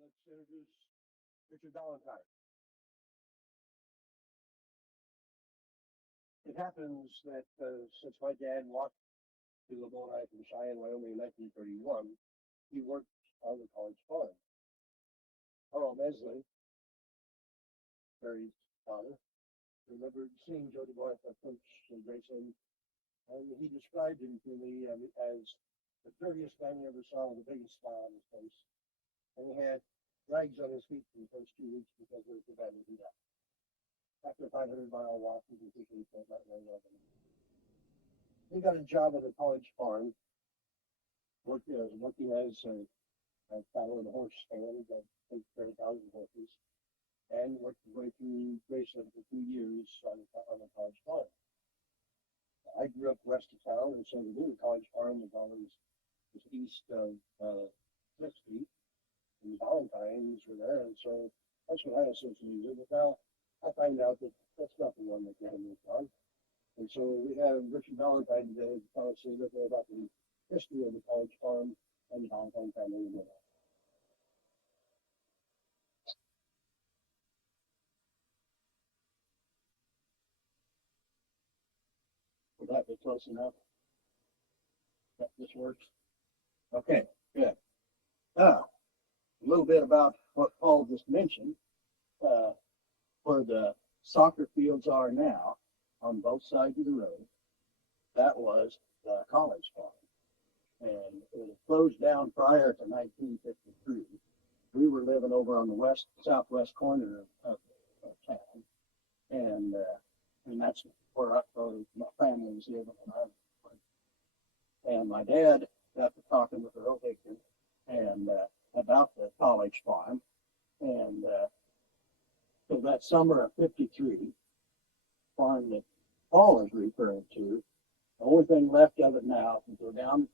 let's introduce Richard Ballantyne. It happens that since my dad walked to Lamoni from Cheyenne, Wyoming in 1931, he worked on the college farm. Carl Mesley, Barry's father, remembered seeing Joe DeBoer approach Grayson, and he described him to me as the dirtiest man you ever saw with the biggest smile on his face. And he had rags on his feet for the first 2 weeks because they were too badly beat up. After a 500-mile walk, he completely felt that way. He got a job at a college farm, working as a cattle and horse stand that takes care of thousands of horses, and worked his way through Graceland for 2 years on a college farm. I grew up west of town, and so the college farm was always just east of 6th Street, and the Ballantynes were there, and so that's what I associated with. But now I find out that that's not the one that Gavin moved on. And so we have Richard Ballantyne today to tell us a little bit about the history of the college farm and the Ballantyne family. Would that be close enough? That this works? Okay, good. A little bit about what Paul just mentioned. Where the soccer fields are now, on both sides of the road, that was the college farm. And it was closed down prior to 1953. We were living over on the southwest corner of town, and that's where my family was living when I was born. And my dad got to talking with Earl Hickman and about the college farm, and so that summer of '53, farm that Paul is referring to, the only thing left of it now, if you go down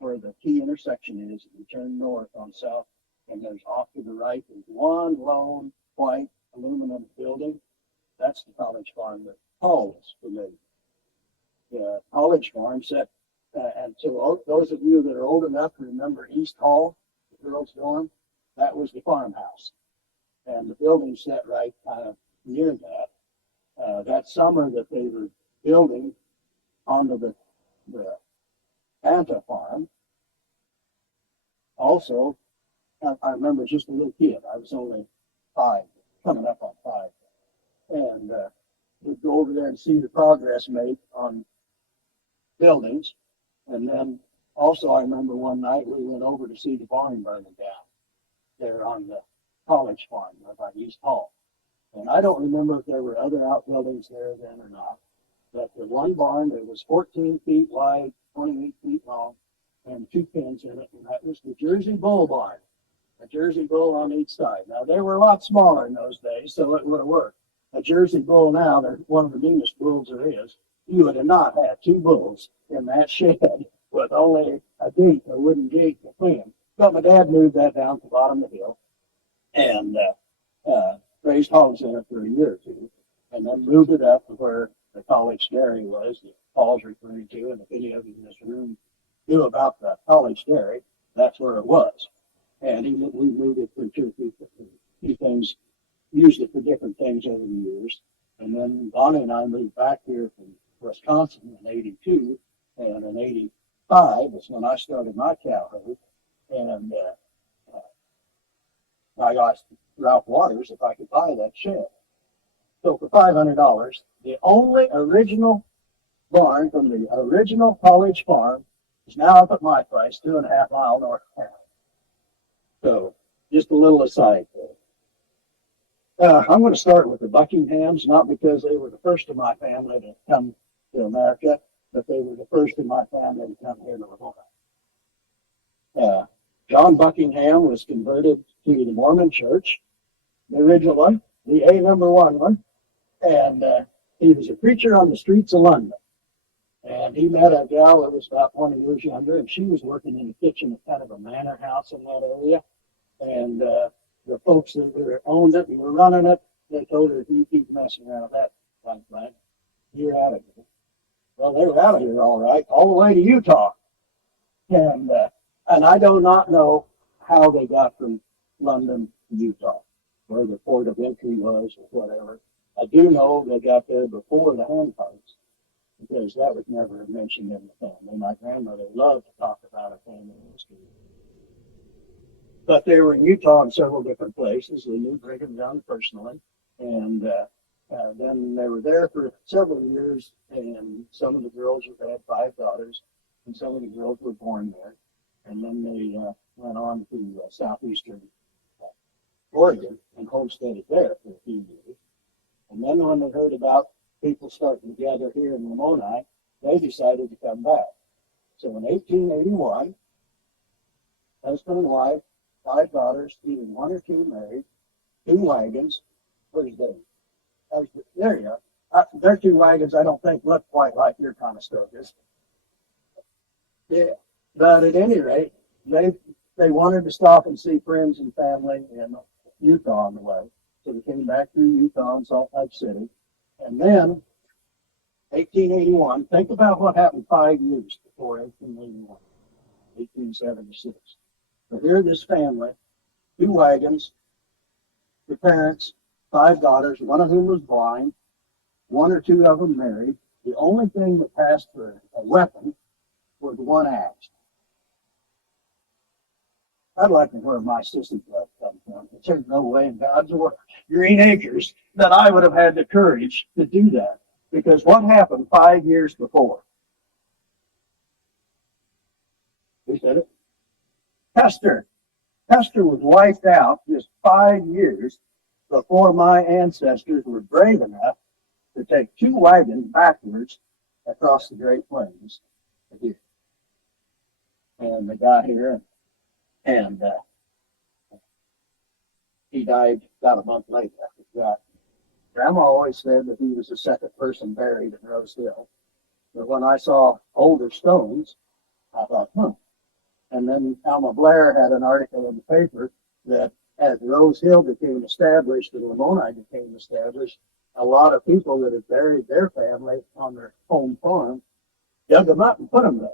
where the key intersection is, and you turn north on south, and there's off to the right, there's one lone white aluminum building. That's the college farm that Paul was familiar with. The college farm set, and so those of you that are old enough to remember East Hall, the girls' dorm, that was the farmhouse. And the building set right kind of near that. That summer that they were building onto the Anta farm, also, I remember just a little kid. I was only 5, coming up on 5. And we'd go over there and see the progress made on buildings. And then also, I remember one night we went over to see the barn burning down there on the college farm by East Hall. And I don't remember if there were other outbuildings there then or not, but the one barn that was 14 feet wide, 28 feet long, and 2 pens in it, and that was the Jersey Bull barn, a Jersey Bull on each side. Now, they were a lot smaller in those days, so it would have worked. A Jersey Bull now, they're one of the meanest bulls there is. You would have not had 2 bulls in that shed with only a gate, a wooden gate to clean. But my dad moved that down to the bottom of the hill, and raised hogs in it for a year or 2, and then moved it up to where the college dairy was that Paul's referring to. And if any of you in this room knew about the college dairy, that's where it was. And we moved it for 2 or 3 things, used it for different things over the years. And then Bonnie and I moved back here from Wisconsin in '82, and in '85 was when I started my cow herd. And I asked Ralph Waters if I could buy that shed. So for $500, the only original barn from the original college farm is now up at my place, 2.5 miles north of town. So just a little aside there. I'm going to start with the Buckinghams, not because they were the first of my family to come to America, but they were the first in my family to come here to Lamoni. John Buckingham was converted to the Mormon Church, the original one, the #1 one, and he was a preacher on the streets of London. And he met a gal that was about 20 years younger, and she was working in the kitchen of kind of a manor house in that area. And the folks that owned it and were running it, they told her, if you keep messing around with that plant, you're out of here. Well, they were out of here all right, all the way to Utah. And I do not know how they got from London, Utah, where the port of entry was or whatever. I do know they got there before the Hancocks, because that was never mentioned in the family. My grandmother loved to talk about a family history. But they were in Utah in several different places. They knew Brigham Young personally. And then they were there for several years. And some of the girls had 5 daughters, and some of the girls were born there. And then they went on to southeastern Oregon and homesteaded there for a few years. And then when they heard about people starting to gather here in Lamoni, they decided to come back. So in 1881, husband and wife, 5 daughters, either 1 or 2 married, 2 wagons. Where's Dave? There you are. Their 2 wagons, I don't think look quite like your Conestogas. Yeah, but at any rate, they wanted to stop and see friends and family in Utah on the way. So they came back through Utah and Salt Lake City. And then 1881, think about what happened 5 years before 1881, 1876. So here this family, 2 wagons, the parents, 5 daughters, 1 of whom was blind, 1 or 2 of them married. The only thing that passed for a weapon was 1 axe. I'd like to know where my sister's blood comes from. There's no way in God's green acres that I would have had the courage to do that. Because what happened 5 years before? Who said it? Hester. Hester was wiped out just 5 years before my ancestors were brave enough to take 2 wagons backwards across the Great Plains. And they got here, and he died about a month later after he got. Grandma always said that he was the 2nd person buried in Rose Hill. But when I saw older stones, I thought, And then Alma Blair had an article in the paper that as Rose Hill became established and Lamoni became established, a lot of people that had buried their family on their home farm dug them up and put them there.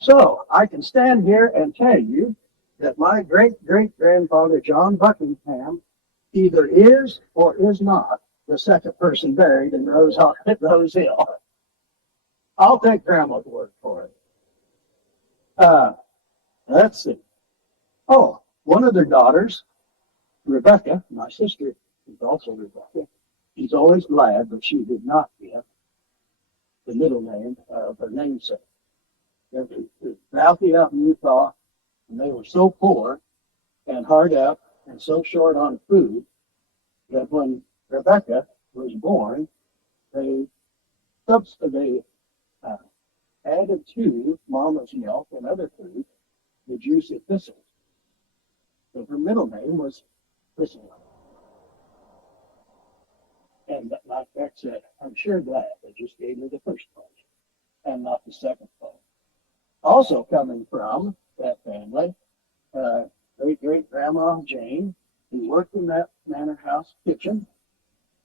So I can stand here and tell you that my great-great-grandfather, John Buckingham, either is or is not the 2nd person buried in Rose Hill. I'll take Grandma's word for it. Let's see. Oh, one of their daughters, Rebecca, my sister, is also Rebecca. She's always glad that she did not get the middle name of her namesake. They were mouthy out in Utah, and they were so poor and hard up and so short on food that when Rebecca was born, they added to Mama's milk and other food the juice of thistles. So her middle name was Thistle. And like Beck said, I'm sure glad they just gave me the first part and not the second part. Also coming from that family, great-great-grandma Jane, who worked in that manor house kitchen,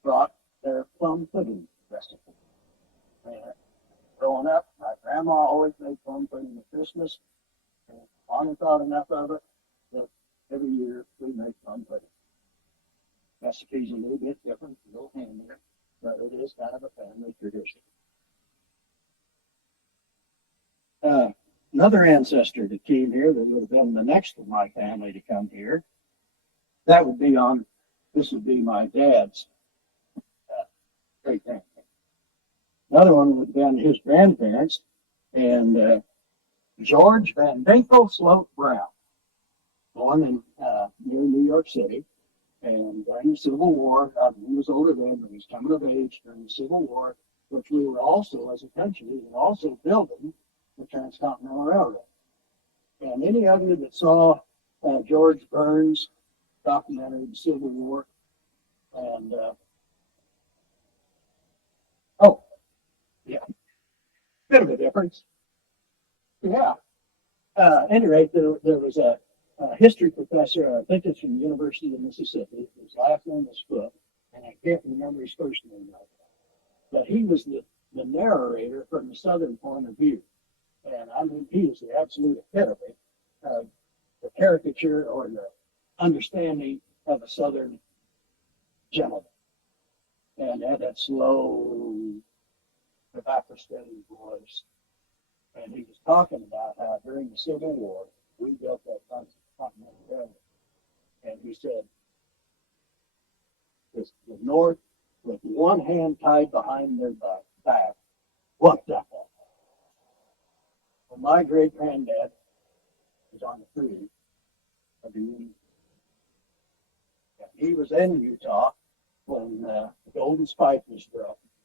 brought their plum pudding recipe. Growing up, my grandma always made plum pudding at Christmas, and Mama thought enough of it that every year we make plum pudding. Recipe's a little bit different, a little handier, but it is kind of a family tradition. Another ancestor that came here that would have been the next of my family to come here, this would be my dad's great grandparents. Another one would have been his grandparents, and George Van Winkle Sloat Brown, born in near New York City, and during the Civil War, he was older then, but he was coming of age during the Civil War, which we were also, as a country, we were also building the Transcontinental Railroad. And any of you that saw George Burns' documentary, The Civil War, and bit of a difference. Yeah. At any rate, there was a history professor, I think it's from the University of Mississippi. His last name was Foote, and I can't remember his first name right now. But he was the narrator from the Southern point of view. And I mean, he is the absolute epitome of the caricature or understanding of a Southern gentleman, and had that slow, tobacco steady voice. And he was talking about how during the Civil War, we built that Continental Railroad. And he said, the North, with one hand tied behind their back, whooped up on it. Well, my great granddad was on the crew of the Union. And he was in Utah when the Golden Spike was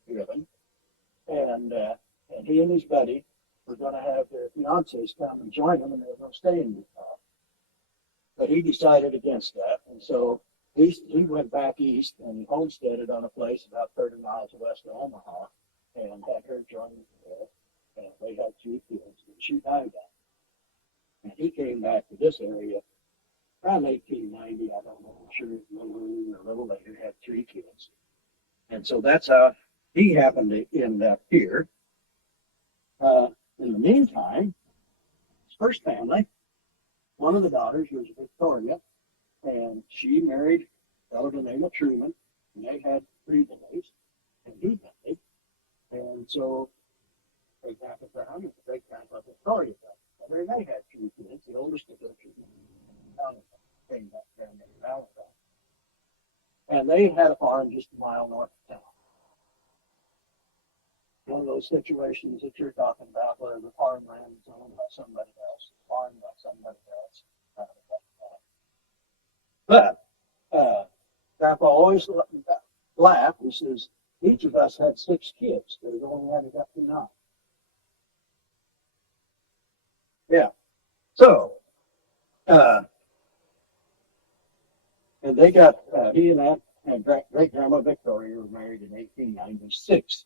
driven. And he and his buddy were going to have their fiancés come and join them, and they were going to stay in Utah. But he decided against that. And so he went back east and he homesteaded on a place about 30 miles west of Omaha and had her join him there. And they had 2 kids, and she died out. And he came back to this area around 1890, I don't know, I'm sure a little later, had 3 kids. And so that's how he happened to end up here. In the meantime, his first family, one of the daughters was Victoria, and she married a fellow by the name of Truman, and they had 3 boys, and he married. And so great-grandpa Brown and great-grandpa Victoria died. And they had 3 kids. The oldest of their children came back there named Ballantyne. And they had a farm just a mile north of town. One of those situations that you're talking about where the farmland is owned by somebody else, farmed by somebody else. But Grandpa always laughed. He says, each of us had 6 kids. There's only had got 2 now. Yeah. So, and they got, he and that, and great-grandma Victoria were married in 1896.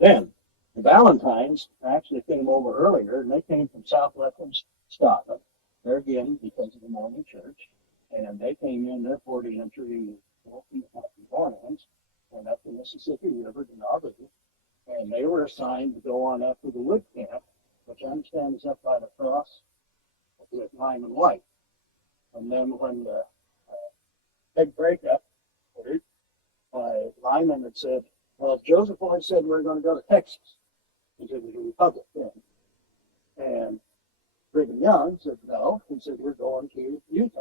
Then the Ballantynes actually came over earlier, and they came from South Letland, Scotland. There again, because of the Mormon Church. And they came in their 40 entry New Orleans and up the Mississippi River to Nauvoo. And they were assigned to go on up to the wood camp, which I understand is up by the cross with Lyman White. And then when the big breakup occurred, Lyman had said, well, Joseph always said we're going to go to Texas because it was a republic then. And Brigham Young said, no. He said, we're going to Utah.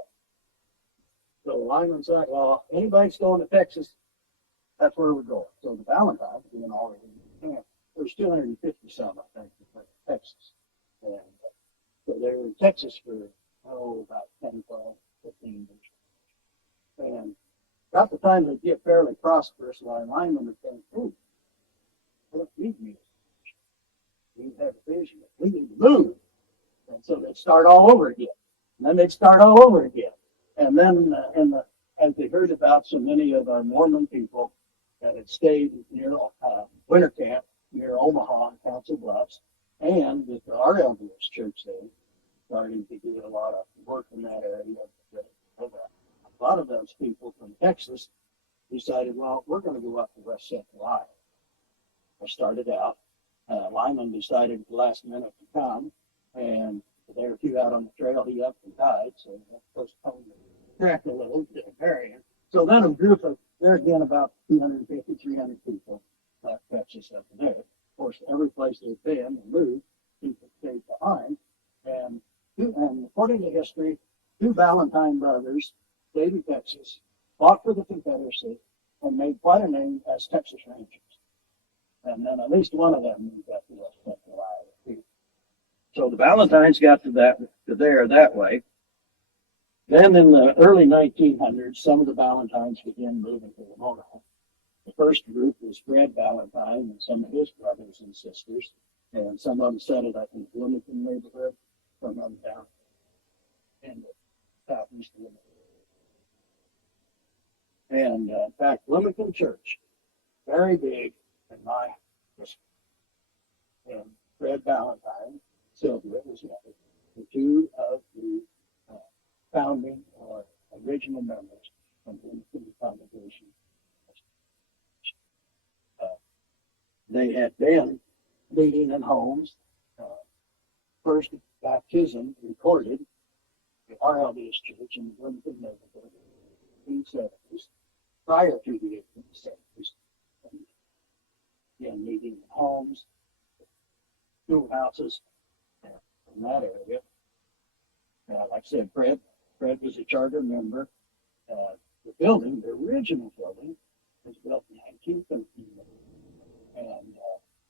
So Lyman said, well, anybody's going to Texas, that's where we're going. So the Ballantynes, being already in camp, there's 250 some, I think, in Texas. And so they were in Texas for, about 10, 12, 15 years. And about the time they get fairly prosperous, Lyman would think, ooh, what we need? We have a vision. We need to move. And so they'd start all over again. And then they'd start all over again. And then as they heard about so many of our Mormon people that had stayed near winter camp near Omaha and Council Bluffs, and with the RLDS church there, starting to do a lot of work in that area. A lot of those people from Texas decided, well, we're going to go up to West Central Iowa. I started out. Lyman decided at the last minute to come, and there were 2 out on the trail. He up and died, so that postponed the track a little bit of burying. So then a group of, there again, about 250, 300 people left Texas up there. Of course, every place they've been and moved, people stayed behind. And according to history, 2 Ballantyne brothers stayed in Texas, fought for the Confederacy, and made quite a name as Texas Rangers. And then at least one of them moved up to West Central Iowa. So the Ballantynes got to there that way. Then in the early 1900s, some of the Ballantynes began moving to Lamoni. The first group was Fred Ballantyne and some of his brothers and sisters, and some of them settled up in the Bloomington neighborhood, some of them down in the southeast of the And in fact, Bloomington Church, very big in my district. And Fred Ballantyne, Sylvia was married, the 2 of the founding or original members of the congregation. They had been meeting in homes, first baptism recorded our LDS church in the Bloomington neighborhood in the 70s, prior to the 1870s. And again, meeting in homes, schoolhouses in that area. Like I said, Fred was a charter member. The building, the original building, was built in 1913, and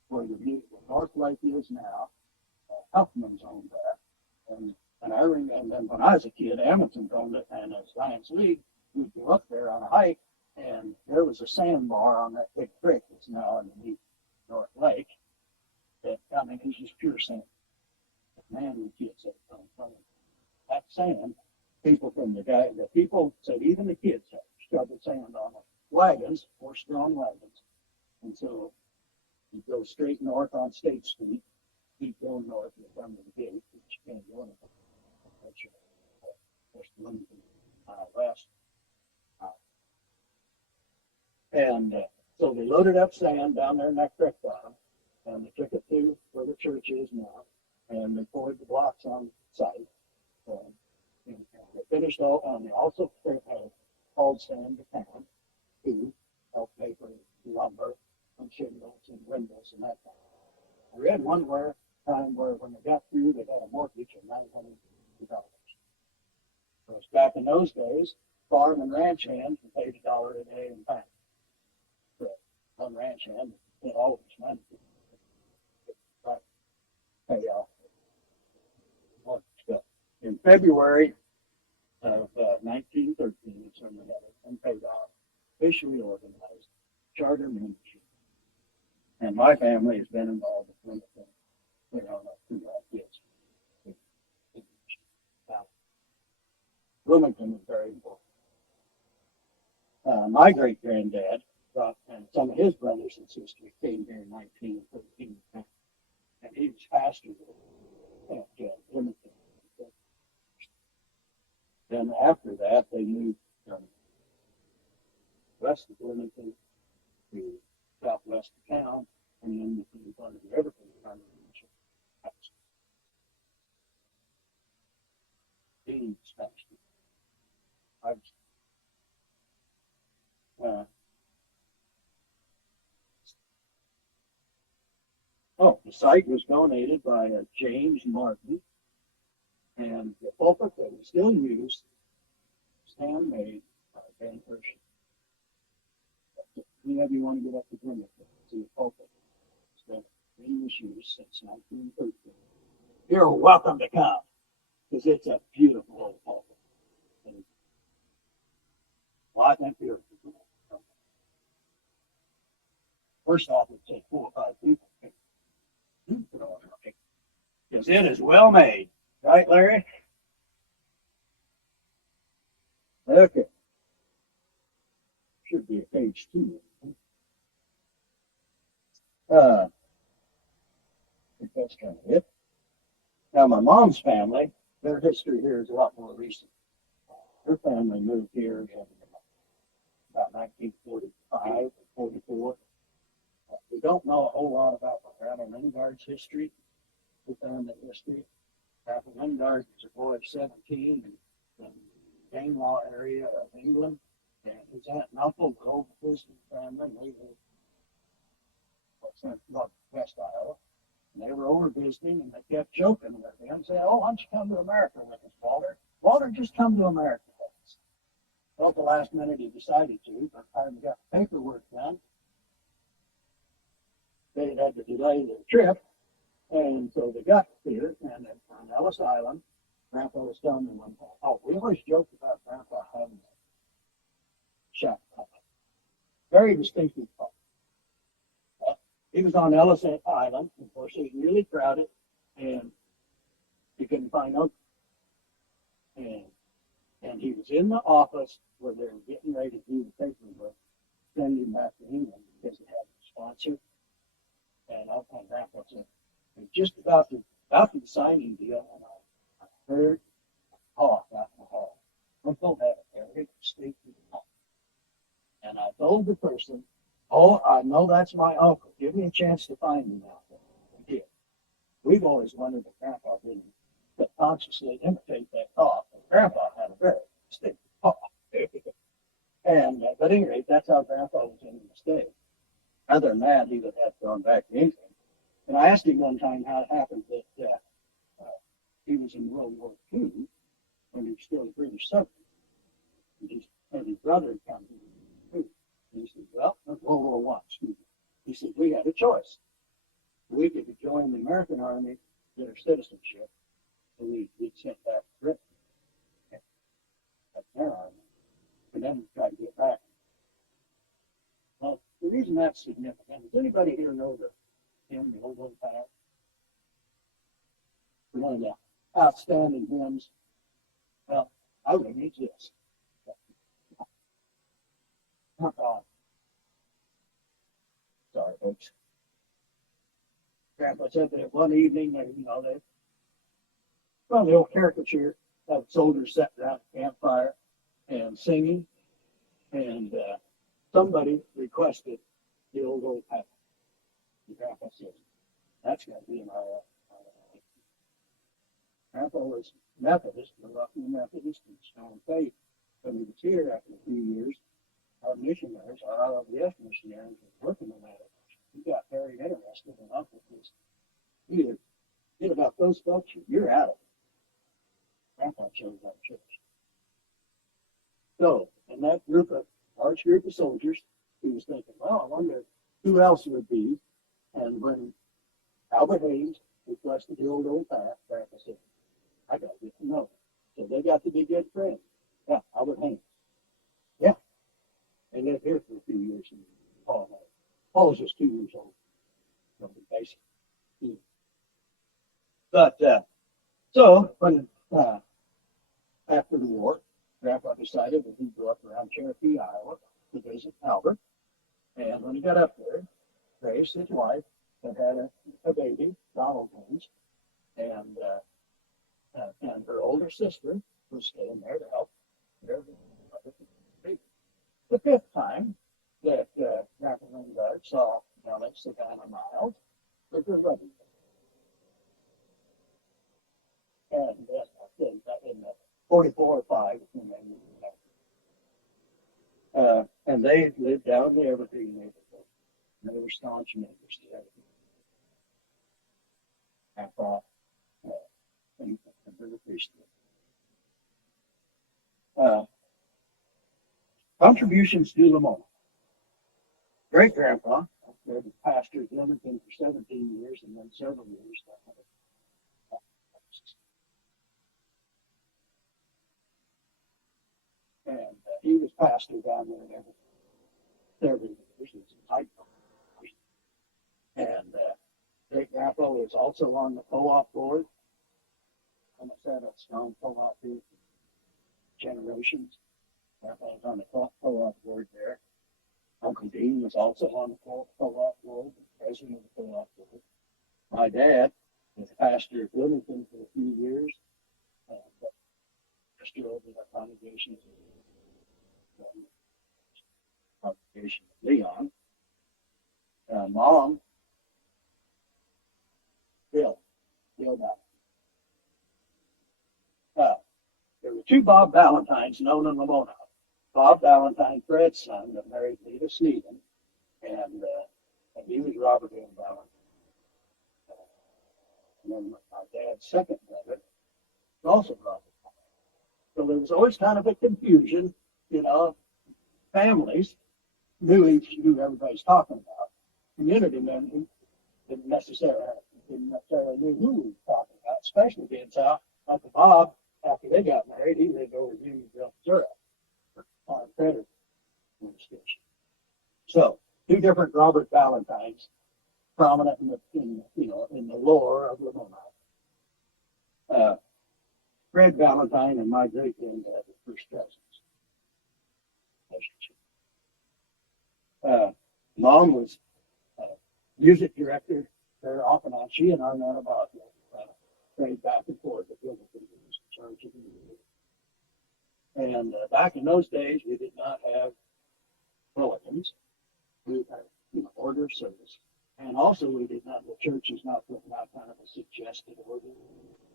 where the North Lake is now, Huffman's owned that. And I remember, and then when I was a kid, Edmonton owned it, and as Lions League, we'd go up there on a hike, and there was a sandbar on that big creek that's now underneath North Lake. That, I mean, it's just pure sand. Man, the kids said, that sand, the people said even the kids had shoveled sand on wagons, horse-drawn wagons. And so you go straight north on State Street, keep going north, you come to the gate, which you can't go anything. That's your, Bloomington, west. And so they loaded up sand down there in that creek bottom, and they took it to where the church is now, and they poured the blocks on site. And they finished all, and they also hauled sand to town to help pay for lumber and shingles and windows and that kind of thing. I read one time where when they got through, they got a mortgage of $900. Because back in those days, farm and ranch hands paid $1 a day in time. So one ranch hand had all of his money to pay off mortgage. But in February of 1913, it's when they had it unpaid off, officially organized charter membership. And my family has been involved with Bloomington, you know, through that kids. Bloomington is very important. My great granddad and some of his brothers and sisters came here in 1913, and he was pastor at Bloomington. Then after that, they moved from west of Bloomington to southwest of town, and then became part of the Everton congregation. Dean's pastor. The site was donated by James Martin, and the pulpit that we still use is handmade by Ben Hershey. Any of you want to get up to Bloomington, see the pulpit? It's been in use since 1913. You're welcome to come, because it's a beautiful old pulpit. Well, I think you're first off, it'd take 4 or 5 people. Because it is well made. Right, Larry? Okay. Should be a page 2. I think that's kind of it. Now, my mom's family, their history here is a lot more recent. Her family moved here in about 1945 or 44. We don't know a whole lot about my grandma Lingard's history. We found that history. Grandma Lingard was a boy of 17 in the Danelaw area of England, and his aunt and uncle were over visiting family. They were northwest Iowa, and they were over visiting, and they kept joking with him, saying, "Oh, why don't you come to America with us, Walter? Walter, just come to America with us." Well, at the last minute, he decided to, but by the time he got the paperwork done, they had to delay their trip, and so they got here, and on Ellis Island, Grandpa was telling me one time, oh, we always joked about Grandpa having a shot puppet. Very distinctive puppet. He was on Ellis Island, of course, it was really crowded, and he couldn't find Uncle. And he was in the office where they were getting ready to do the paperwork, sending him back to England because he had a sponsor. And Grandpa said, just about the signing deal, and I heard a talk out in the hall. Uncle had a very distinctive talk. And I told the person, oh, I know that's my uncle. Give me a chance to find him out there. He did. We've always wondered if Grandpa didn't subconsciously imitate that talk. Grandpa had a very stiff paw. And, but anyway, that's how Grandpa was in the state. Other than that, he would have gone back to England. And I asked him one time how it happened that he was in World War II when he was still a British subject. And his brother had come to him. And he said, well, that's World War One. He said, we had a choice. We could join the American Army, get our citizenship, and we'd sent back to Britain. That's their army. And then try to get back. Well, the reason that's significant, does anybody here know the hymn, the Old Old Path? One of the outstanding hymns. Well, I would read this. Sorry, folks. Grandpa said that one evening, the old caricature of soldiers sitting around the campfire and singing, and somebody requested the Old Path. And Grandpa said, that's got to be in our Grandpa was Methodist, grew up in the Methodist and strong faith. When he was here after a few years, our missionaries, our RLDS missionaries, were working on that. He got very interested in up with this. He did about those folks, you're out of it. Grandpa chose that church. So, in that large group of soldiers, he was thinking, well, I wonder who else would be. And when Albert Haynes requested the Old Path, Grandpa said, I got to get to know him. So they got to be good friends. Yeah, Albert Haynes. Yeah. They lived here for a few years. And Paul was just 2 years old. Basically. But so when after the war, Grandpa decided that he'd go up around Cherokee, Iowa, to visit Albert. And when he got up there, Grace, his wife, had a baby, Donald Haynes, and her older sister was staying there to help care for the baby. The fifth time that Grandpa Lingard saw Alex Savannah Miles with her brother. And in 44 or 5, and they lived down in the Evergreen neighborhood. And they were staunch neighbors together. Grandpa and very appreciative. Contributions to Lamoni. Great grandpa, the pastor at Ballantyne for 17 years and then several years. And he was pastor down there several years. And great grandpa was also on the co-op board. And I said a strong co-op for generations. Grandpa was on the co-op board there. Uncle Dean was also on the co-op board, president of the co-op board. My dad was pastor at Bloomington for a few years, but still over the congregation of Leon. Mom, Bill Ballantine. There were 2 Bob Ballantynes known in Lamoni. Bob Ballantyne, Fred's son, that married Lita Sneeden, and he was Robert M. Ballantyne. And then my dad's second brother was also Robert. So there was always kind of a confusion, families knew everybody's talking about. Community members didn't necessarily know who we were talking about, especially being so Uncle Bob, after they got married, he lived over in Unionville, Missouri, on a credit station. So 2 different Robert Ballantynes, prominent in the lore of Lamoni. Fred Ballantyne and my great granddad were first cousins. Mom was music director very often on. She and I know about trade back and forth at Bloomington in charge of the music. And back in those days, we did not have bulletins. We had order of service. And also, we did not, the church is not putting out kind of a suggested order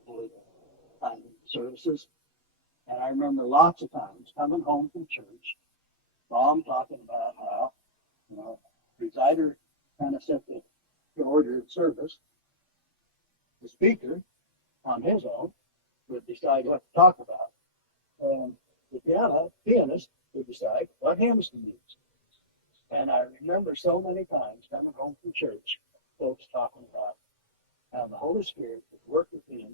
for the time of services. And I remember lots of times coming home from church, Mom talking about how, you know, the presider kind of set the order of service. The speaker, on his own, would decide what to talk about. And the pianist would decide what hymns to use. And I remember so many times coming home from church, folks talking about how the Holy Spirit would work within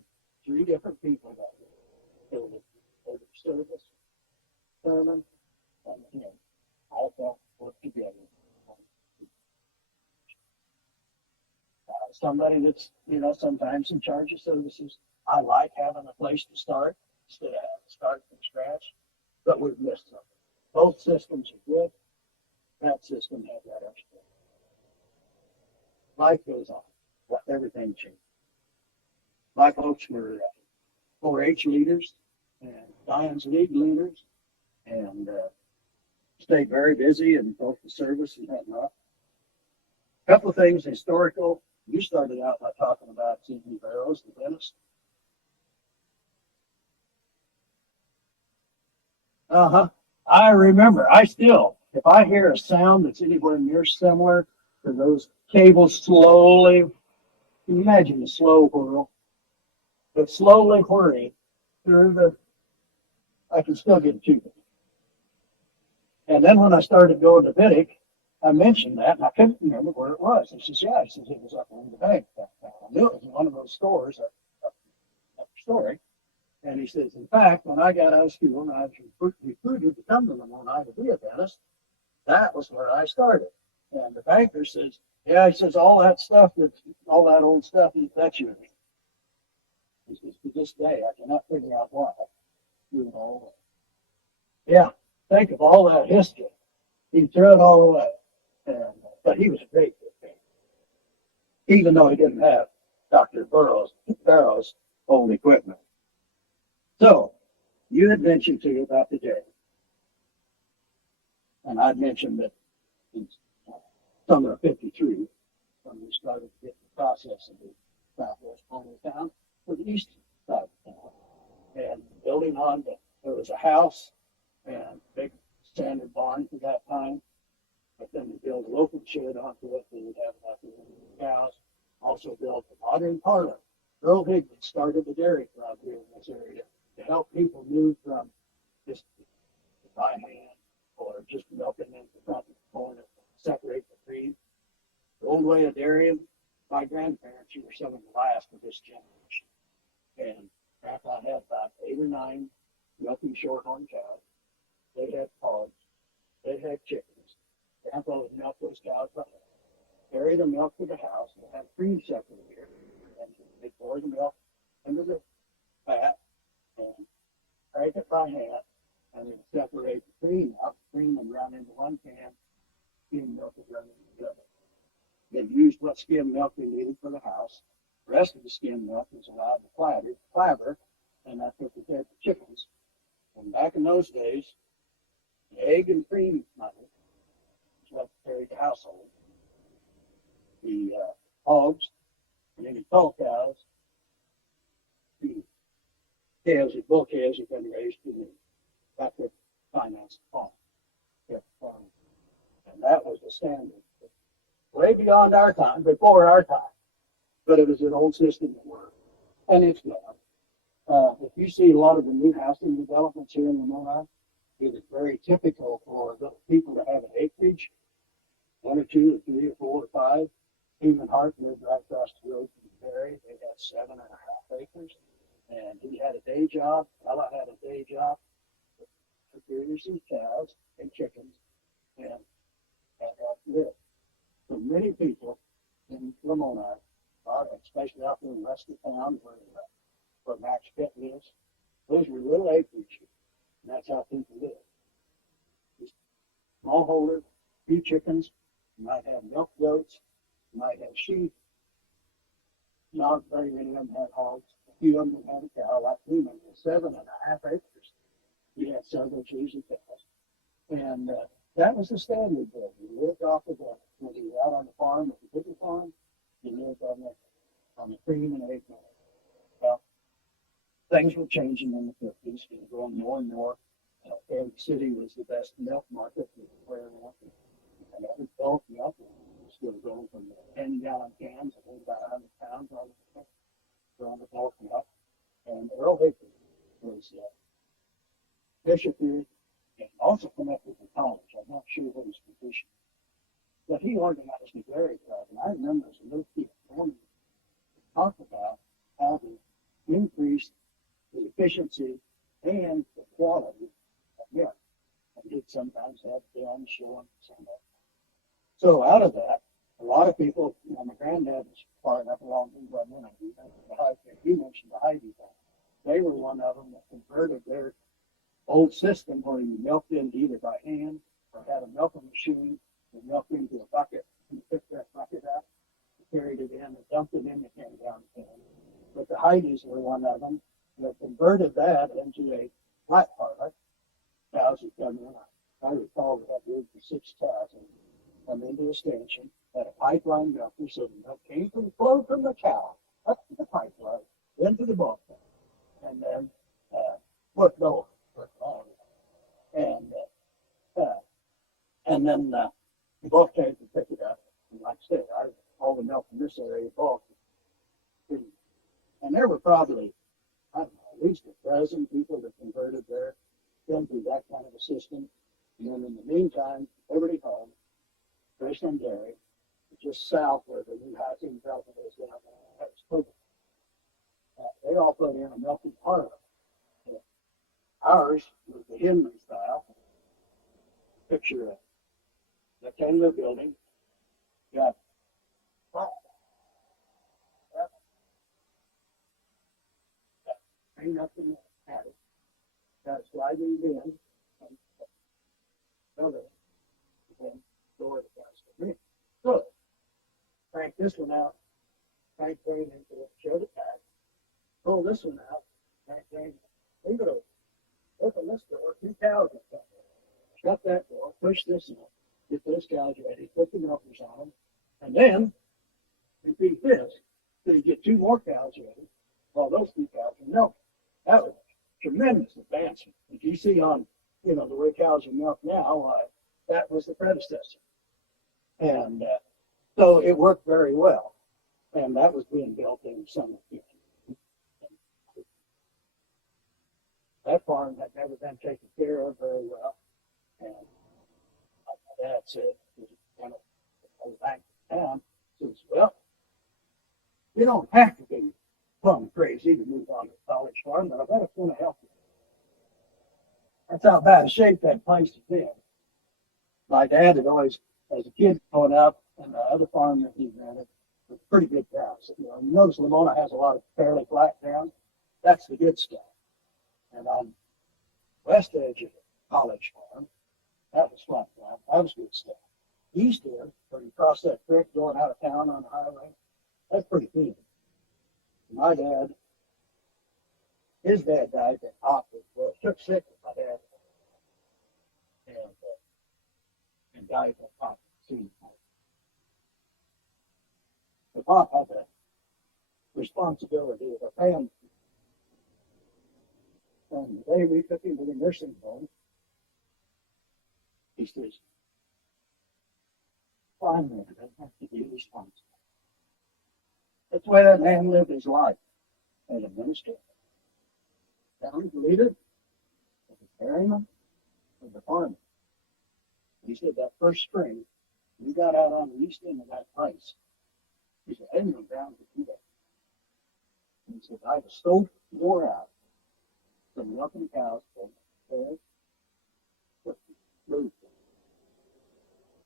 three different people that would order service, sermon, and hymn. All felt work together. Somebody that's, you know, sometimes in charge of services, I like having a place to start instead of having to start from scratch, but we've missed something. Both systems are good. That system had that extra. Life goes on. Everything changed. My folks were 4-H leaders and Lions League leaders, and stayed very busy in both the service and whatnot. A couple of things historical. You started out by talking about C.B. Barrows, the dentist. Uh-huh. I remember. If I hear a sound that's anywhere near similar to those cables slowly, can you imagine the slow whirl? But slowly whirring through I can still get it to me. And then when I started going to Vidic, I mentioned that, and I couldn't remember where it was. He says, yeah, he says, it was up in the bank. I knew it was one of those stores up the story. And he says, in fact, when I got out of school and I was recruited to come to Lamoni to be a dentist, that was where I started. And the banker says, yeah, he says, all that old stuff, that's yours. He says, to this day, I cannot figure out why. You know, yeah, think of all that history. He threw it all away. And, but he was a great banker, even though he didn't have Dr. Barrow's old equipment. So, you had mentioned to you about the day. And I'd mentioned that in summer of 53, when we started to get the process of the southwest corner of town to the east side of town. And building on there was a house and a big standard barn for that time. But then we built a local shed onto it. We would have about the cows. Also built a modern parlor. Earl Higbee started the dairy club here in this area to help people move from just by hand or just milking in the front of the corner, separate the cream. The old way of dairying, my grandparents were some of the last of this generation. And Grandpa had about 8 or 9 milking shorthorn cows. They had hogs. They had chickens. Grandpa would milk those cows by hand, carry the milk to the house, and have cream separated. And they pour the milk into the vat and break it by hand, and then separate the cream out. The cream would run into one can, skim milk would run into the other. They used what skim milk they needed for the house. The rest of the skim milk was allowed to clabber, and that's what they fed the chickens. And back in those days, the egg and cream money was what carried the household. The hogs and any cull cows, the calves and bull calves had been raised in the that's what financed the farm. And that was the standard. Way beyond our time, before our time. But it was an old system that worked. And it's now. If you see a lot of the new housing developments here in Lamoni, it is very typical for the people to have an acreage, 1 or 2 or 3 or 4 or 5. Stephen Hart lived right across the road from Perry. They had 7.5 acres. And he had a day job. Ella had a day job. Breeders and cows and chickens, and that live. So many people in Lamoni, especially out there in the rest of town where Max Pitt lives, those were little acreage, and that's how people live. Just smallholder, few chickens, you might have milk goats, you might have sheep. Not very many of them had hogs. A few of them had a cow, like Newman, 7.5 acres. He had several trees and cows. And that was the standard there. You lived off of that. When you were out on the farm, at the bigger farm, you lived on the cream and egg milk. Well, things were changing in the 50s. growing more and more. Kansas City was the best milk market where and that was bulk milk. It's still going from 10-gallon cans, I think about 100 pounds on the bulk milk. And Earl Hickory was bishop here and also connected to college. I'm not sure what his position, but he organized a dairy club. And I remember as a little kid going to talk about how to increase the efficiency and the quality of milk. And he'd sometimes have films showing some of it. So out of that, a lot of people, my granddad was far enough along, he wasn't in it. He mentioned the Hy-Vee thing. They were one of them that converted their old system where you milked in either by hand or had a milking machine and milked into a bucket and picked that bucket up, carried it in and dumped it in the can down the can. But the Hy-Vees were one of them that converted that into a flat parlor. Cows would come in. I recall we had room for 6 cows and come into a station, had a pipeline milker, so the milk came from the flow from the cow up to the pipeline, into the bulk, and then flipped over, and then the bulk tank would pick it up. And like I said, all the milk in this area bulk. And there were probably, I don't know, at least a dozen people that converted their into that kind of a system. And then in the meantime, Liberty Home, Graceland Dairy, just south where the new housing development is down there, that was Cook. They all put in a milking parlor. Ours was the Henry style. Picture of the rectangular building. Got ain't nothing at it. Got a sliding bin and another door that goes to me. So crank this one out, crank drain into it, shut it back, pull this one out, crank drain, leave it open. Open this door, 2 cows will come in. Shut that door, push this in, get those cows ready, put the milkers on them, and then repeat this. So you get 2 more cows ready while those 2 cows are milked. That was a tremendous advancement. If you see on, the way cows are milked now, that was the predecessor. And so it worked very well. And that was being built in some. That farm had never been taken care of very well. And my dad said, kind of back to town, says, well, you don't have to be plumb crazy to move on to a college farm, but I bet it's going to help you. That's how bad a shape that place is in. My dad had always, as a kid growing up, and the other farm that he rented was pretty good cows. You notice Lamoni has a lot of fairly flat ground. That's the good stuff. And on the west edge of the college farm, that was flat ground. That was good stuff. East there, where you cross that creek going out of town on the highway, that's pretty good. My dad, his dad died at hospital. Well, took sick with my dad and died at hospital. The pop had the responsibility of a family. And the day we took him to the nursing home, he says, fine, man, I don't have to be responsible. That's the way that man lived his life as a minister. Down the leader, as a ferryman, as a farmer. He said that first spring, we got out on the east end of that place. He said, I didn't go down to do that. And he said, I was so wore out from milking cows from there,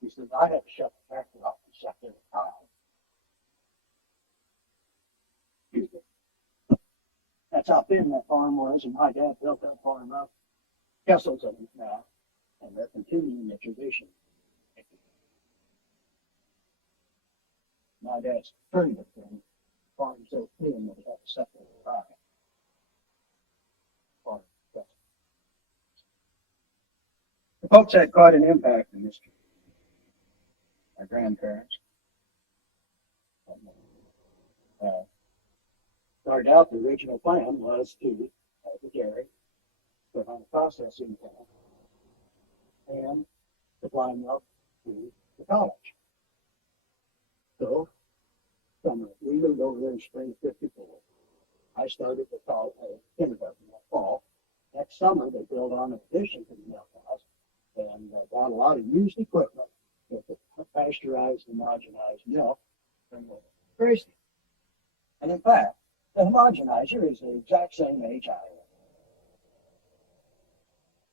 he said, I had to shut the tractor off and shut their cows. That's how thin that farm was, and my dad built that farm up. Kessels of it now, and they're continuing the tradition. My dad's turned it from farm so thin that it had to separate the rye. The folks had quite an impact in this. My grandparents. Started out, the original plan was to have the dairy, put on a processing plant and supplying milk to the college. So, summer, we moved over there in spring of '54. I started the fall, kindergarten that fall. Next summer, they built on an addition to the milk house and bought a lot of used equipment that could pasteurize and homogenize milk from the Gracie. And in fact, the homogenizer is the exact same age I am.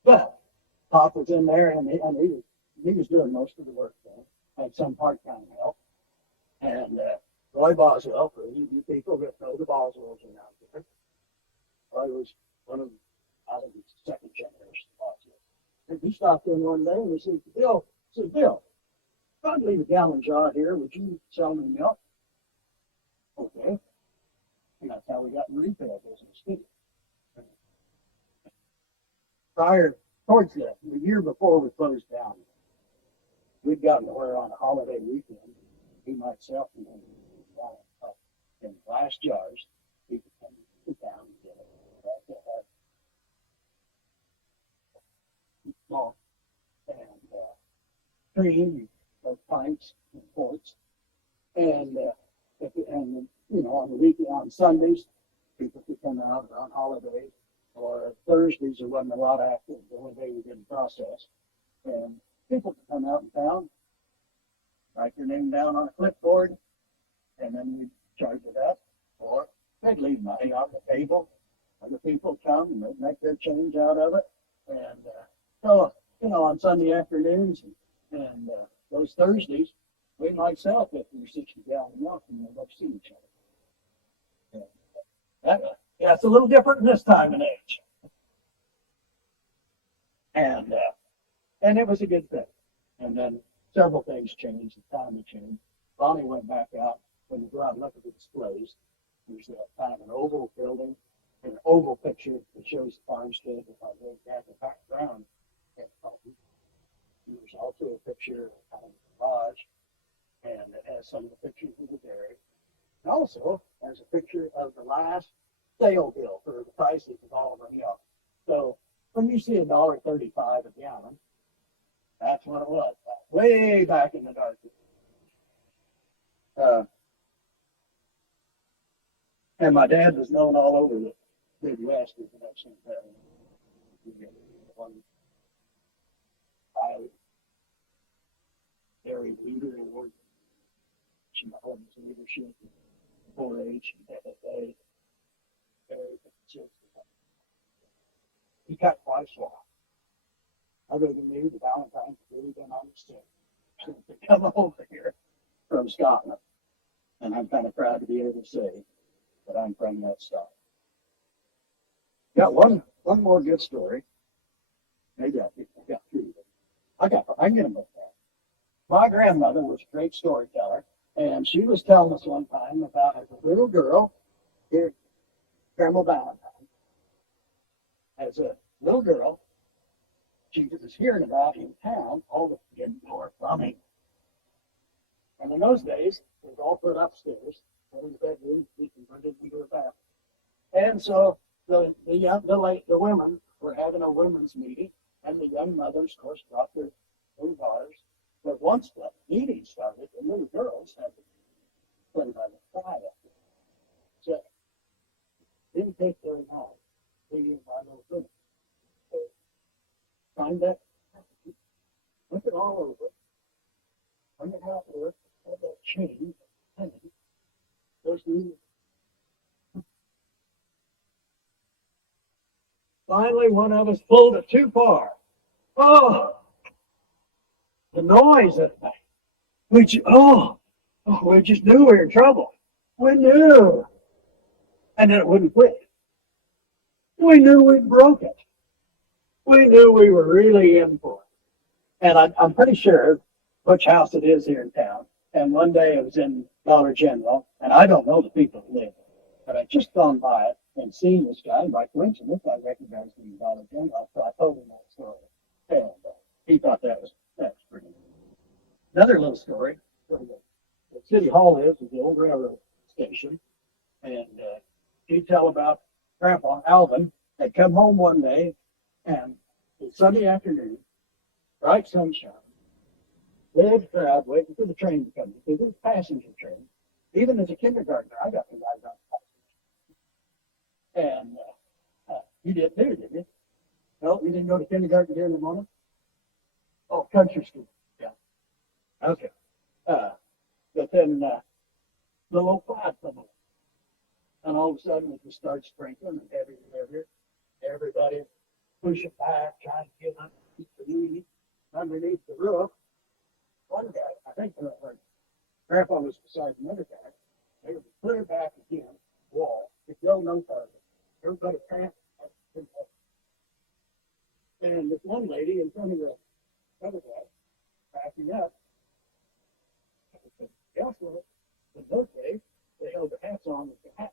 But Pop was in there, and he was doing most of the work there. Had some part-time help. And Roy Boswell, for you people that know the Boswells around here, Roy was one of, I think he's the second generation Boswell. And he stopped in one day and he said, Bill, if I'd leave a gallon jar here, would you sell me milk? Okay. And that's how we got in retail business, too. Towards the year before we closed down, we'd gotten to where on a holiday weekend, he myself and him up in glass jars. He could come sit down and get it. Small and cream, those pints and quarts, and on the weekend, on Sundays, people could come out on holidays, or Thursdays there wasn't a lot of activity, the only day we didn't process, and people could come out in town, write their name down on a clipboard, and then we'd charge it up, or they'd leave money on the table, and the people come and they'd make their change out of it, and so, on Sunday afternoons and those Thursdays, we might sell 50 or 60 gallon milk and we'd go see each other. It's a little different in this time and age. And it was a good thing. And then several things changed, the economy changed. Bonnie went back out when you go out and look at the displays. There's kind of an oval building, an oval picture that shows the farmstead if I go back the background. There's also a picture of the garage, and it has some of the pictures of the dairy. And also, there's a picture of the last sale bill for the prices of all of our milk. So when you see $1.35 a gallon, that's what it was, way back in the dark. And my dad was known all over the Midwest as an excellent dairy leader award. She held his leadership in 4-H and FFA. He cut twice off. Other than me, the Ballantyne's really been on the stick to come over here from Scotland. And I'm kind of proud to be able to say that I'm from that stock. Got one more good story. Maybe I got three. I can get them both back. My grandmother was a great storyteller, and she was telling us one time about as a little girl, here, Grandma Ballantyne, as a little girl, she was hearing about in town all the indoor plumbing. And in those days, it was all put upstairs. There was a bedroom, we converted into a bathroom. And so the women were having a women's meeting, and the young mothers, of course, brought their little daughters. But once the meeting started, the little girls had to play by the fire. So didn't take very long. They didn't buy no food. So, find that, look it all over, bring it out there, have that chain, and there's the finally, one of us pulled it too far. Oh, the noise of it. We just knew we were in trouble. We knew. And then it wouldn't quit. We knew we'd broke it. We knew we were really in for it. And I'm pretty sure which house it is here in town. And one day it was in Dollar General, and I don't know the people who live there, but I just gone by it and seen this guy. By coincidence, I recognized him in Dollar General, so I told him that story. And he thought that was pretty neat. Another little story, where the city hall is the old railroad station, and he'd tell about Grandpa Alvin had come home one day And it's Sunday afternoon, bright sunshine, big crowd waiting for the train to come because it's a passenger train. Even as a kindergartner, I got to ride on passenger. And you did too, didn't you? No, you didn't go to kindergarten here in the morning? Oh, country school. Yeah. Okay. But then the little cloud come on. And all of a sudden it just starts sprinkling and heavier. Everybody pushing back, trying to get underneath the roof. One guy, I think Grandpa was beside another guy. They were clear back again, wall. It go no further. Everybody tramped. And this one lady in front of the other guy, backing up. Guess what? In those days, they held their hats on with the hat.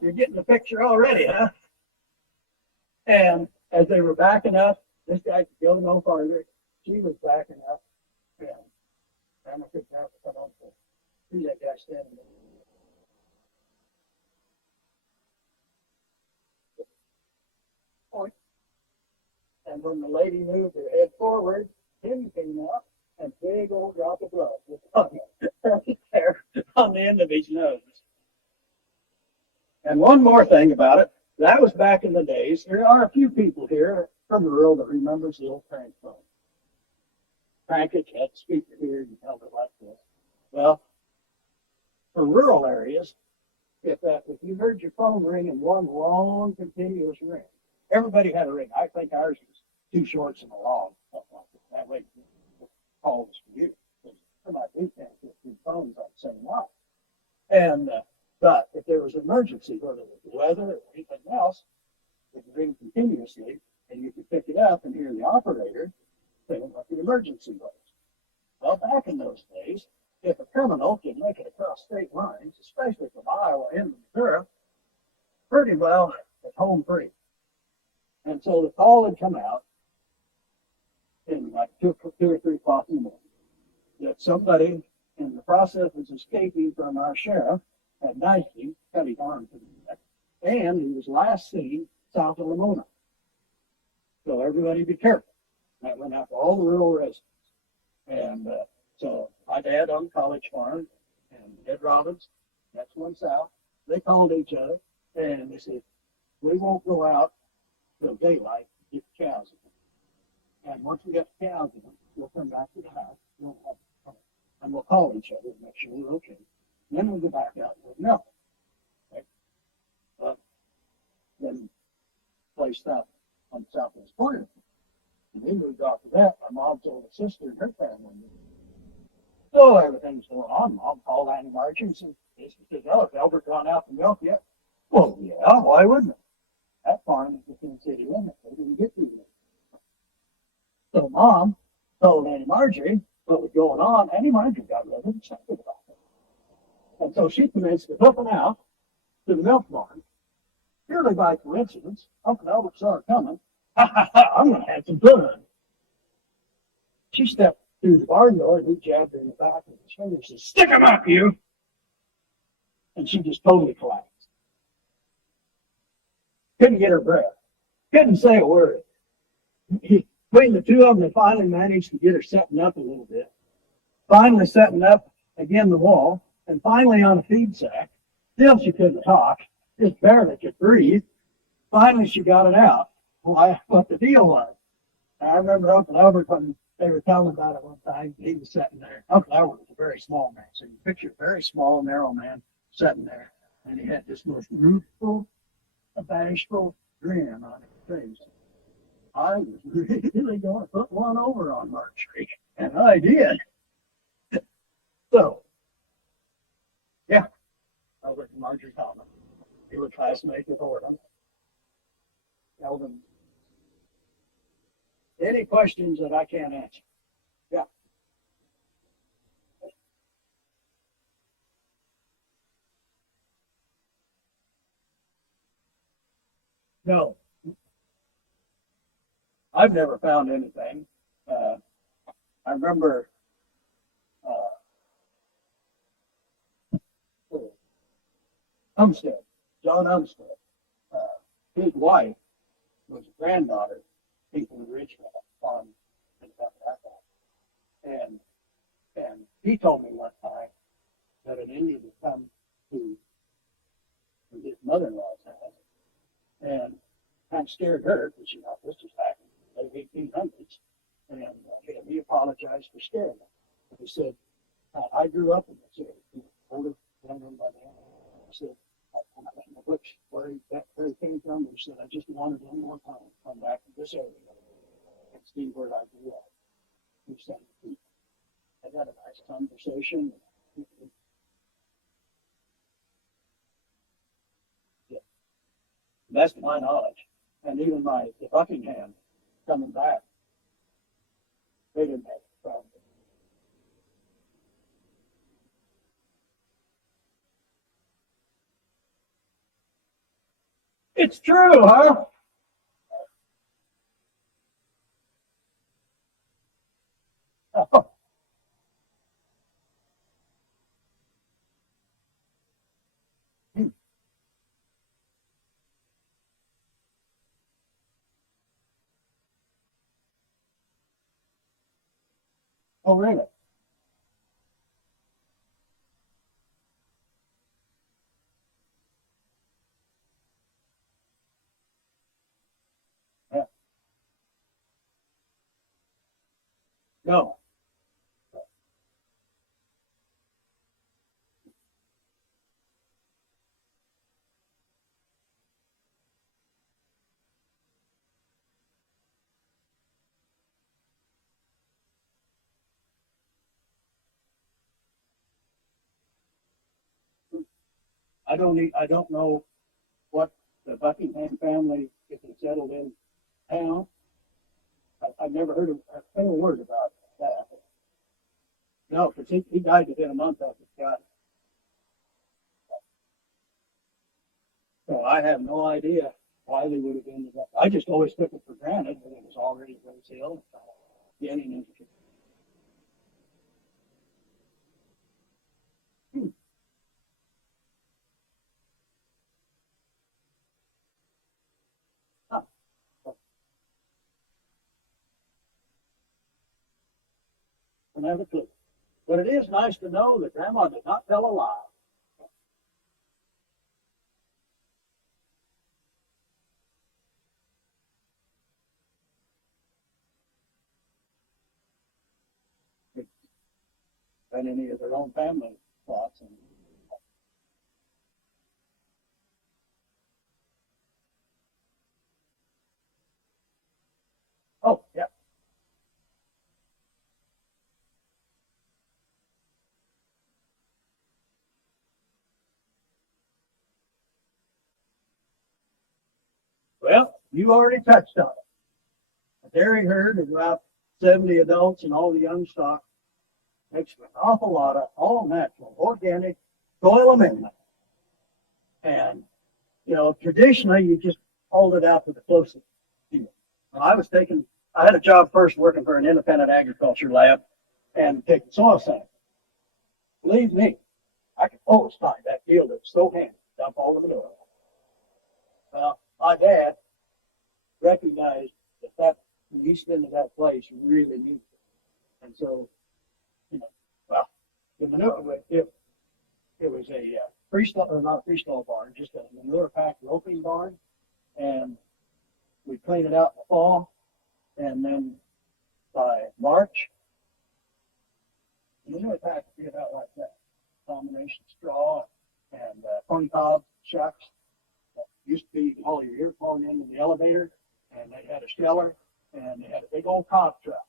You're getting the picture already, huh? And as they were backing up, this guy could go no farther. She was backing up. And Grandma couldn't have to come on to see that guy standing there. Point. And when the lady moved her head forward, him came up and big old drop of blood was right there on the end of his nose. And one more thing about it, that was back in the days. There are a few people here from rural that remembers the old crank phone. Crank it, you had the speaker here, you held it like this. Well, for rural areas, if you heard your phone ring in one long continuous ring, everybody had a ring. I think ours was 2 shorts and a long, something like that. That way the call was for you. There might be 10, 15 phones on the same line. And but if there was an emergency, whether it was weather or anything else, it would ring continuously, and you could pick it up and hear the operator saying what the emergency was. Well, back in those days, if a criminal could make it across state lines, especially from Iowa into Missouri, pretty well at home free. And so the call had come out in like 2 or 3 o'clock in the morning that somebody in the process was escaping from our sheriff had knifed him, cut his arm to the neck, and he was last seen south of Lamoni. So everybody be careful. That went out to all the rural residents. And so my dad on the college farm and Ed Robbins, next one south, they called each other and they said, we won't go out till daylight to get the cows in. And once we get the cows in, we'll come back to the house and we'll call each other and make sure we're okay. And then we'll go back out and we'll know. Okay? Then placed up on the southwest corner. And we moved off of that. My mom told her sister and her family. So everything's going on. Mom called Annie Marjorie and said, oh, has Albert gone out to milk yet? Well, yeah, why wouldn't it? That farm is within city limits. They didn't get through there. So Mom told Annie Marjorie what was going on. Annie Marjorie got rather excited about it. And so she commenced to hoofing out to the milk barn. Purely by coincidence, Uncle Albert saw her coming. I'm going to have some fun. She stepped through the barn door and he jabbed her in the back with his finger and said, stick him up, you. And she just totally collapsed. Couldn't get her breath. Couldn't say a word. Between the two of them, they finally managed to get her setting up a little bit. Finally setting up again the wall. And finally on a feed sack. Still she couldn't talk. Just barely could breathe. Finally she got it out. Why, what the deal was. And I remember Uncle Albert, when they were telling about it one time, he was sitting there. Uncle Albert was a very small man. So you picture a very small, narrow man sitting there. And he had this most rueful, bashful grin on his face. I was really going to put one over on Marjorie. And I did. So, yeah. Albert and Marjorie Common. They were classmates with Orton. Elvin. Any questions that I can't answer? Yeah. No. I've never found anything. I remember Umstead, John Umstead. his wife was a granddaughter, people in Richmond on in South Africa. And he told me one time that an Indian would come to his mother-in-law's house and kind of scared her because you know this was back in the late 1800s, and he apologized for scaring her. He said, "I grew up in this area." He was older gentleman by the hand. He said, "Which where he came from?" He said, "I just wanted one more time to come back to this area and see where I grew up." He said, "I had a nice conversation." Yeah, that's to my knowledge. And even the Buckingham coming back, they didn't have a problem. It's true, huh? Oh, really? Yeah. No, I don't know what the Buckingham family, if they settled in town. I've never heard a single word about that. No, because he died within a month after he got it. So I have no idea why they would have ended up. I just always took it for granted that it was already Rose Hill getting into. Hmm, huh, I don't have a clue. But it is nice to know that Grandma did not tell a lie. Than any of their own family thoughts. And oh yeah, well, you already touched on it. A dairy herd of about 70 adults and all the young stock makes an awful lot of all natural, organic soil amendment. And you know, traditionally you just hauled it out to the closest field. When I had a job first working for an independent agriculture lab and taking soil samples. Believe me, I could always find that field that was so handy, dump all the manure. Well, my dad recognized that the east end of that place really needed it. And so, you know, well, the manure, if it was a freestall, or not a freestall barn, just a manure packed roping barn, and we clean it out in the fall, and then by March, the manure pack would get out like that. Combination straw and corn cob shucks. Used to be you can haul your earphone into the elevator, and they had a sheller, and they had a big old cob truck,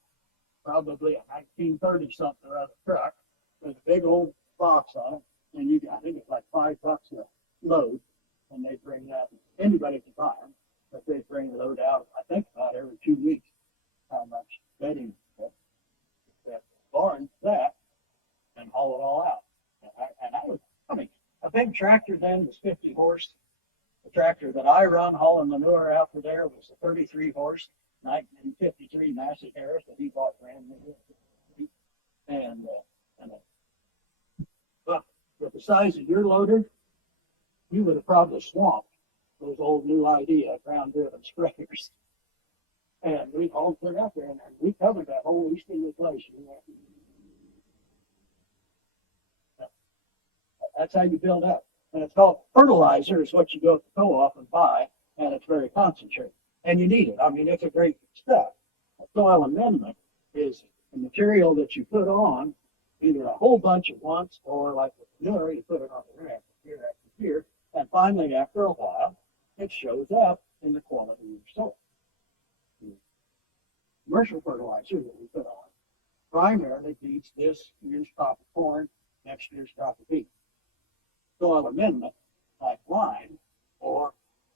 probably a 1930 something or other truck with a big old box on it, and you got I think it's like $5 a load, and they bring that. Anybody can buy them, but they bring the load out. I think about every 2 weeks. How much bedding that barn that and haul it all out. I mean, a big tractor then was 50 horse. The tractor that I run hauling manure out for there was a 33 horse 1953 Massey Harris that he bought brand new. And but with the size of your loader, you would have probably swamped those those old new idea ground-driven sprayers. And we all put out there, and we covered that whole eastern inflation. That's how you build up. And it's called fertilizer, is what you go to the co-op and buy, and it's very concentrated. And you need it. I mean, it's a great stuff. A soil amendment is a material that you put on either a whole bunch at once or like with manure, you put it on the rack year after year, and finally, after a while, it shows up in the quality of your soil. Commercial fertilizer that we put on primarily feeds this year's crop of corn, next year's crop of beef. Soil amendment, like lime or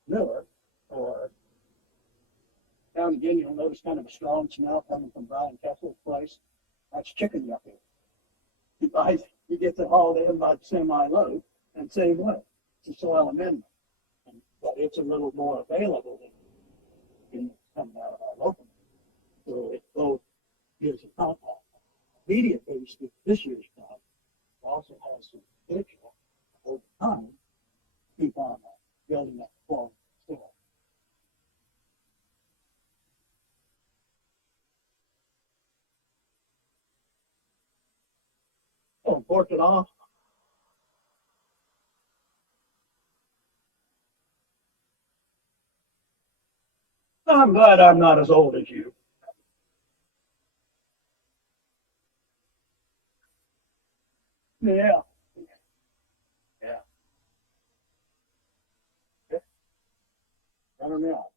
manure, or now and again you'll notice kind of a strong smell coming from Brian Kessel's place. That's chicken yucking. You get the hauled in by the semi-load, and same way, it's a soil amendment. But it's a little more available than coming out of our local. So it both gives a immediate boost to this year's crop. It also has some potential over time to keep on building up the quality of soil. Oh, fork it off. I'm glad I'm not as old as you. Yeah, yeah. I don't know.